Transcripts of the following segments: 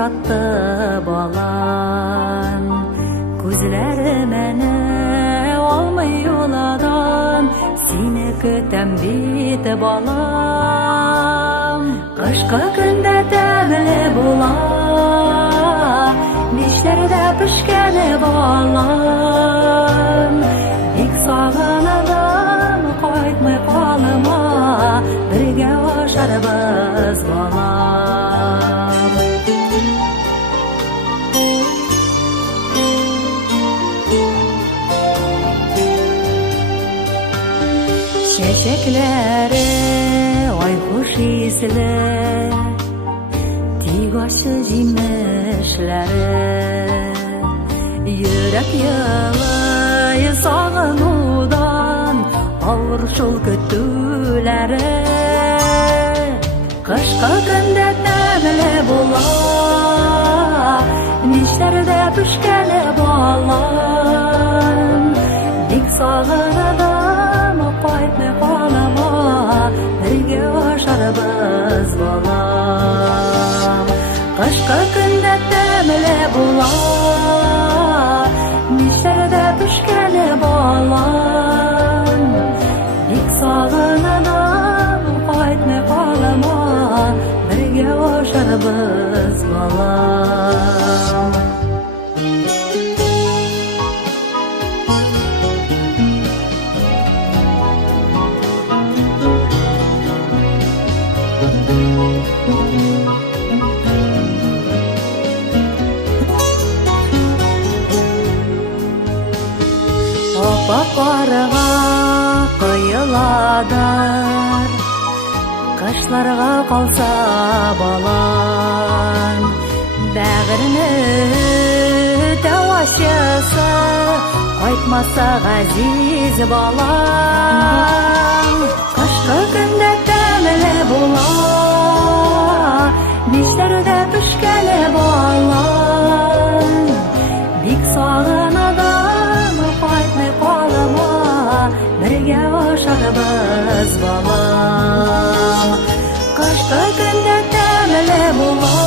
яратты балам. Күзләре мәне алмый юладан, сине көтәм бит балам. Кышкы көндә тәмле була, мичләрдә пешкәне балам. Бик сагынам, кайтмый калыма, бергә ашарбыз балам. Чәчәкләре ай хуш исле, тик ачы җимешләре. Йөрәк елый сагынудан, авыр шул көтүләре. Кышкы көндә тәмле була, мичләрдә пешкәне балам. Бик сагынам, кайтмый калыма, бергә ашарбыз балам. Кышкы көндә тәмле була, мичләрдә пешкәне балам. Бик сагынам, кайтмый калыма, бергә ашарбыз балам. Бакарга кыйыладыр, кышларга калса балам. Бәгырне тәвашысы, кайтмаса газиз балам. Кышкы көндә тәмле була, мичләрдә пешкәне балам. Бик сагынадым, кайтмый калыма, бергә ашарбыз балам. Кышкы көндә тәмле була,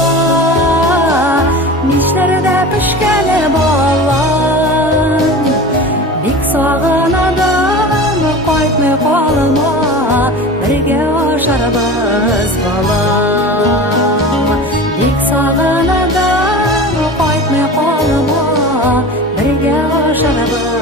мичләрдә пешкәне балам. Бик сагынадым, кайтмый калыма, бергә ашарбыз балам. Бик сагынадым, кайтмый калыма, бергә ашарбыз